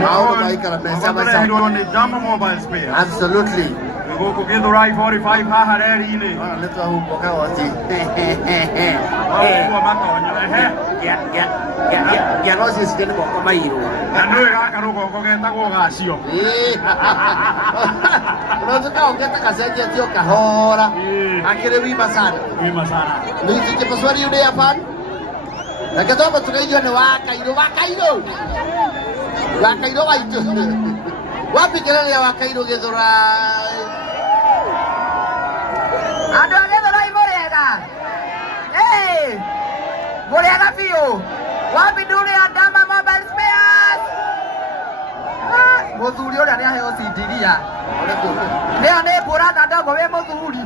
Maũndũ maikara me cama cama. Dama Mobile Spares. Absolutely. Gũkũ Gĩthũrai 45 haha reri-inĩ. Nĩ twahumboka goti. Ũguo matonya. Ngĩa no ciĩ nĩ moko mairũ. Na nĩũĩ gaka rũgongo getagwo gacio. Unaweza ongea kazenjetio kahora. Akire wima sana. Wima sana. Nitike paswari yude hapa. Na katoba tunaijua ni Wakairo. Wakairo waitu. Wapi kelele ya Wakairo Githurai? Andũ a Gĩthũrai mũrĩega. Mũrĩega biũ. Wapi ndũrĩ ya Dama Mobile Spares? Mũthuri ũrĩa nĩ aheo cindiria. Nĩyo nĩ mbũrana ndogo wĩ mũthuri.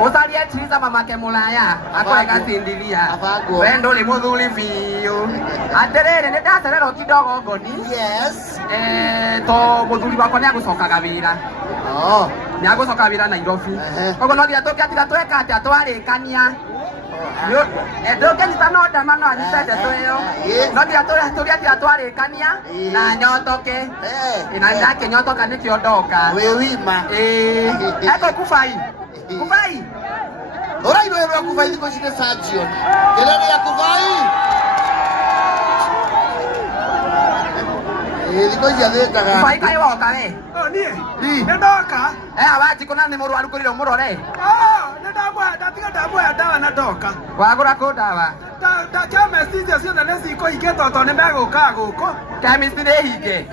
Ũcarie Triza mamake mũraya. Akwega cindiria. We ndũrĩ mũthuri biũ. Atĩrĩrĩ nĩ ndacererwo kidogo ngoni. Yes. To mũthuri wakwa nĩ agũcokaga wĩra. Nĩ agũcoka wĩra Nairobi. Koguo no nginya tũkĩatiga tweka atĩa twarĩkania. Ndũngĩnyita no Dama no anyite ndeto ĩyo. No nginya tũrĩatiga twarĩkania na nyotoke. Na ndakĩnyotoka nĩkĩo ndoka. Wĩ wima. Eko Kubai. Kubai. Ũraigua wĩra wa Kubai thikũ ici nĩ Sergeant. Kelele ya Kubai. Thikũ ici athĩndaga. Kubai kaĩ woka we? Niĩ? Nĩ ndoka. Wanjikũ na nĩ mũrwaru kũrĩrwo mũrore. Ndatiga ndamuoya ndawa na ndoka. Wagũra kũ ndawa? Chemist icio ciothe nĩ cikũhingĩtwo tondũ nĩ megũka gũkũ. Chemist nĩ hinge.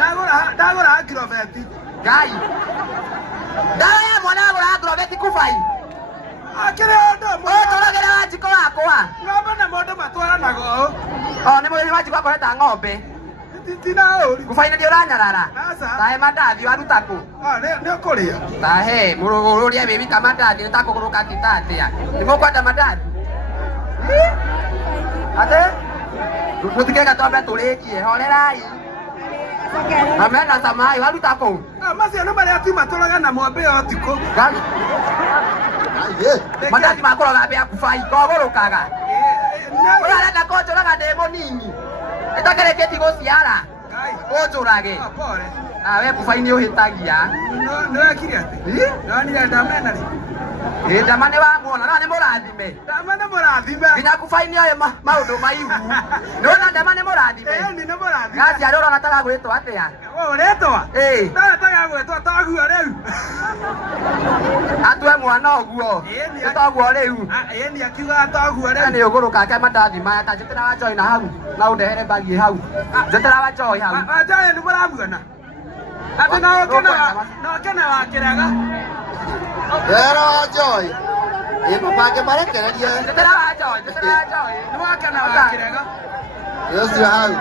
Ndagũra Agroveti. Ngai. Ndawa ya mwana wagũra Agroveti Kubai. Akĩrĩ ũndũ ũmwe. Tũragĩra Wanjikũ wakwa. Ng'ombe na mũndũ matwaranaga ũũ. Nĩ mũrĩmi Wanjikũ akoreta ng'ombe. Tina ũru. Kubai nĩ ũranyarara. Tahe mandathi waruta kũ? Nĩ ũkũrĩa. Tahe mũrũrũria wĩ wika mandathi nĩ takũgũrũka titatĩa. Nĩ mũkwenda mandathi? Ate? Mũtikega twambe tũrĩkie. Horerai. Na mena samai waruta kũ? Macio nĩ marĩa tu matũraga na mwambe ĩyo ũtukũ. Mandathi makũroga mbĩa Kubai kogũrũkaga. Ũrĩa arenda kũnjũraga ndĩ mũnini. Ĩtakĩrĩkĩti gũciara. Ũnjũrage. We Kubai nĩ ũhĩtagia. Nĩwekire atĩ? Nĩwonire Dama ena rĩ? Dama nĩ wamuona, no nĩ mũrathime. Dama nĩ mũrathime. Nginya Kubai nĩ oĩ maũndũ maihu. Nĩwona Dama nĩ mũrathime. Ĩni nĩ mũrathime. Gaciarĩ ũrona tagagwĩtwo atĩa? Ũrĩtwa? Ndarĩ tagagwĩtwo toguo rĩu. Atue mwana ũguo. Nĩ toguo rĩu. Ĩni akiuga toguo rĩu. Nĩ ũgũrũkake mandathi maya ta njĩtĩra wa Joy na hau. Na ũndehere mbagi hau. Njĩtĩra wa Joy hau. Joy nĩ mũramuona? Atĩ no ũke na wakĩraga. Wero Joy. Papake marekereria. Njĩtĩra wa Joy. Nĩ wake na wakĩraga. Ũcio hau.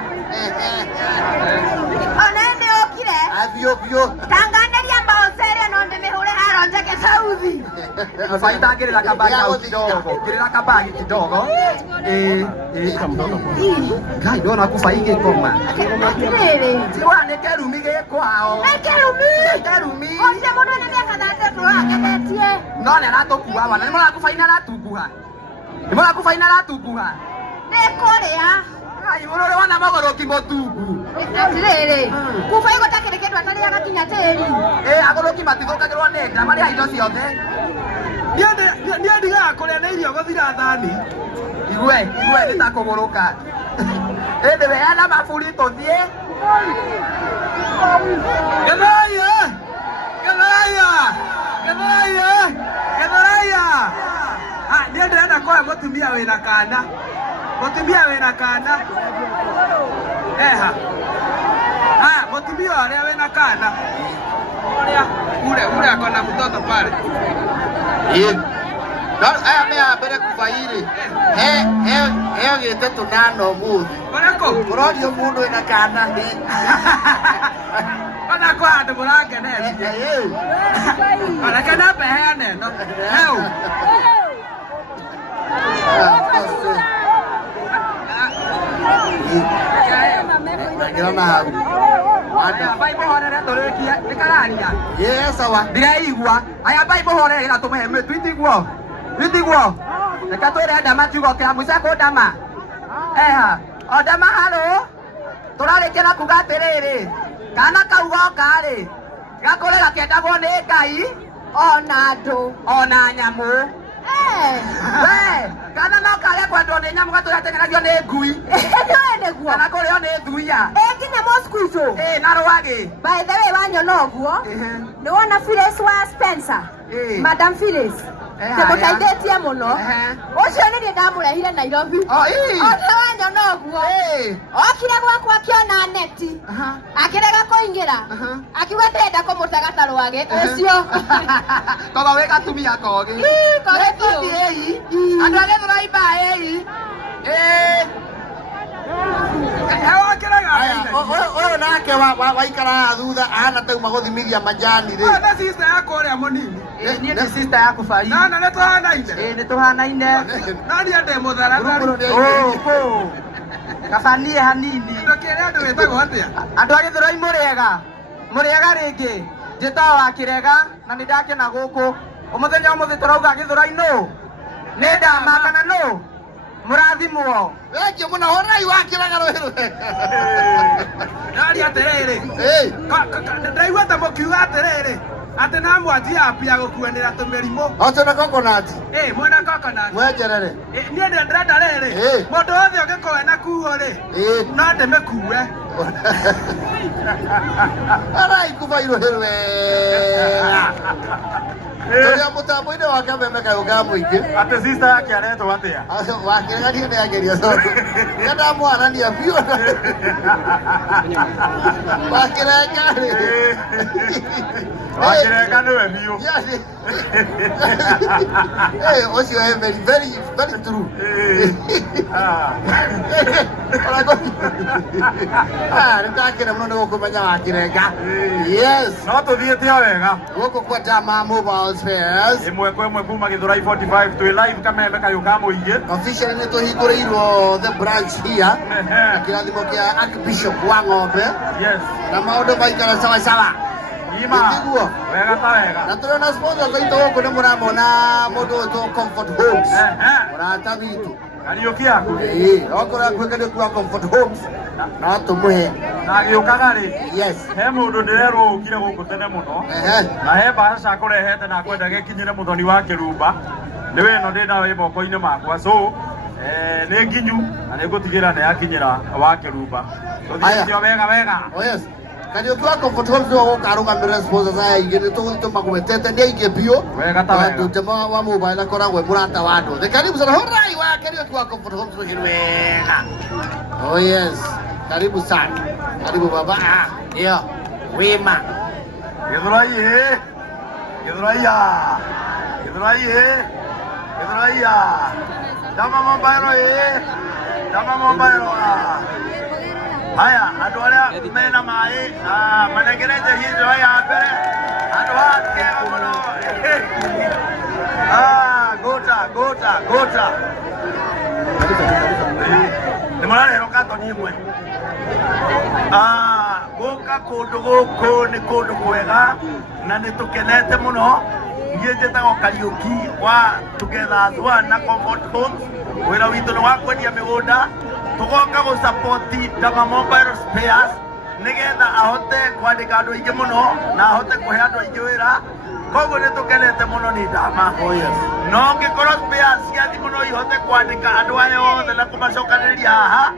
Ona nĩ ũkire? Biũ. Tanganĩria mbaũceria no ndĩmĩhũre haro njeke sauthi. Kubai tangĩrĩra kabagi hau kidogo. Ngĩrĩra kabagi kidogo. Ngai ndona Kubai gĩkoma. Tiwa nĩ kĩrumi gĩkwao. Nĩ kĩrumi. Ũcio mũndũ ena mĩaka 30 akenetie. No nĩ aratũkua wana. Nĩ mũra Kubai nĩ aratunguha. Nĩ mũra Kubai nĩ aratunguha. Nĩ kũrĩa. Ngai mũrore wana magoroki mũtungu. Atĩrĩrĩ. Kubai gũtakĩrĩ kĩndũ atarĩaga kinya tĩri. Agoroki matithũkagĩrwo nĩ nda marĩa indo ciothe. Niĩ ndigaga kũrĩa na irio gũthira thani. Igue nĩ ta kũgũrũka. Ĩndĩ weana maburi tũthiĩ. Gĩthũrai. Niĩ ndĩrenda kũhe mũtumia wĩna kana. Mũtumia wĩna kana. Mũtumia ũrĩa wĩna kana. Ule akona mtoto pale. Aya me ambere Kubai rĩ. Heo gĩte tũnana ũmũthĩ. Ũrĩkũ? Ũrorio mũndũ wĩna kana. Ona kwa andũ mũrangeneria. Reke nambe heane ĩno. Heu. Ngĩrona hau. Bai mũhorere tũrĩkie. Nĩ kararia. Sawa. Ndiraigua. Aya bai mũhorere na tũmũhe twitiguo. Reka twĩre Dama kiugo kĩa mũico kũ Dama. O Dama halo. tũrarĩkĩra kuga atĩrĩrĩ kana kau goka rĩ gakũrĩ gakĩendagwo nĩ Ngai ona andũ ona nyamũ. We kana no kage kwendwo nĩ nyamũ gatũrĩa ateng'eragio nĩ ngui nĩguo kana kũrĩo nĩ thuia nginya mosquito na rwagĩ. By the way wanyona ũguo nĩ wona Phyllis wa Spencer Madam Phyllis ndĩmũteithĩtie mũno ũcio nĩ niĩ ndamũrehire Nairobi. Ona wanyona ũguo okire gwakwa akĩona neti akĩrega kũingĩra akiuga ndĩrenda kũmũtega ta rwagĩ ũcio kogo wĩ gatumia kogĩ andũ a Gĩthũrai mbaĩ ũyũ nake waikara thutha ahana tauma gũthimithia majani rĩ. Nĩ sister yako ũrĩa mũnini. Niĩ nĩ sister yaku Bai. Na nĩ tũhanaine. Nĩ tũhanaine. No niĩ ndĩ mũtharagari. Gabanie hanini. Ndũkĩrĩa andũ wĩtagwo atĩa? Andũ a Gĩthũrai mũrĩega rĩngĩ njĩtagwo wa Kĩrega na nĩ ndakena gũkũ mũthenya ũmũthĩ tũrauga Gĩthũrai nũ nĩ ndama kana nũ mũrathimwo wenje mũno horai wa Kĩrega rwĩrũ. Ndaria atĩrĩrĩ ndaigua ta mũkiuga atĩrĩrĩ atĩ na mwanjia apia gũkuanĩra tũmĩrimũ. Otona coconut. Mwena coconut. Mwenjerere. Niĩ ndĩrenda rĩrĩ mũndũ wothe ũngĩkorwo ena kuo rĩ no ndĩmĩkue. Arai kubairwo wega. Tũrĩa mũtambo-inĩ wa kameme kayũnga mũingĩ. Atĩ sister yake aretwo atĩa? Wa Kĩrega niĩ nĩangeria condo. Nĩ ndamwarania biũ. Wa Kĩrega rĩ. Wa Kĩrega nĩwe biũ. Ũcio very true. Nĩndakena mũno nĩ gũkũmenya Wa Kĩrega. Yes. No tũthiĩte o wega. Gũkũ kwa Dama Mobile Spares. Ĩmwe kwa ĩmwe kuma Gĩthũrai 45 twĩ live kameme kayũnga mũingĩ. Officially nĩ tũhingũrĩirwo the branch here. Kĩrathimo kĩa Archbishop wa Ng'ombe. Yes. Na maũndũ maikara sawa sawa. Nĩguo. Wega ta wega. Na tũrona sponsor gaitũ gũkũ nĩ mũramona mũndũ wĩtwo Comfort Homes. Mũrata witũ. Kariũki yaku. Okorwo akwĩkĩrĩku kwa Comfort Homes no tũmũhe. Na gĩũkaga rĩ. Yes. He mũndũ ndĩrerwo ũkire gũkũ tene mũno. Na he mbaca akũrehete na kwenda gĩkinyĩre mũthoni wa Kĩrumba. Nĩ wĩno ndĩ nawe moko-inĩ makwa. So nĩ nginyu na nĩ ngũtigĩra nĩ yakinyĩra wa Kĩrumba. Tũthiĩte wega. Oh yes. Kariũki wa Comfort Homes nĩwe gũka arũgamĩrĩra sponsors aya aingĩ nĩ tũmagwetete nĩ aingĩ biũ. Wega ta wega. Andũ tema wa mobile akoragwo mũrata wa andũ othe. Karibu sana. Horai wa Kariũki wa Comfort Homes tũgĩrĩ wega. Oh yes. Karibu sana. Karibu baba. Ndio. Wema. Gĩthũrai Dama Mobile. Haya, andũ arĩa mena maĩ manengerete hizo haya mbere andũ akega mũno. Gota. Nĩ mũrarehwo katoni ĩmwe. Gũka kũndũ gũkũ nĩ kũndũ kwega na nĩ tũkenete mũno. Niĩ njĩtagwo Kariũki wa Together as One na Comfort Homes. Wĩra witũ nĩ wa kwendia mĩgũnda. Tũgoka gũsapoti Dama Mobile Spares nĩgetha ahote kwandĩka andũ aingĩ mũno na ahote kũhe andũ aingĩ wĩra. Koguo nĩ tũkenete mũno nĩ Dama. No ngĩkorwo spares cia thimũ no ihote kwandĩka andũ aya othe na kũmacokanĩrĩria haha.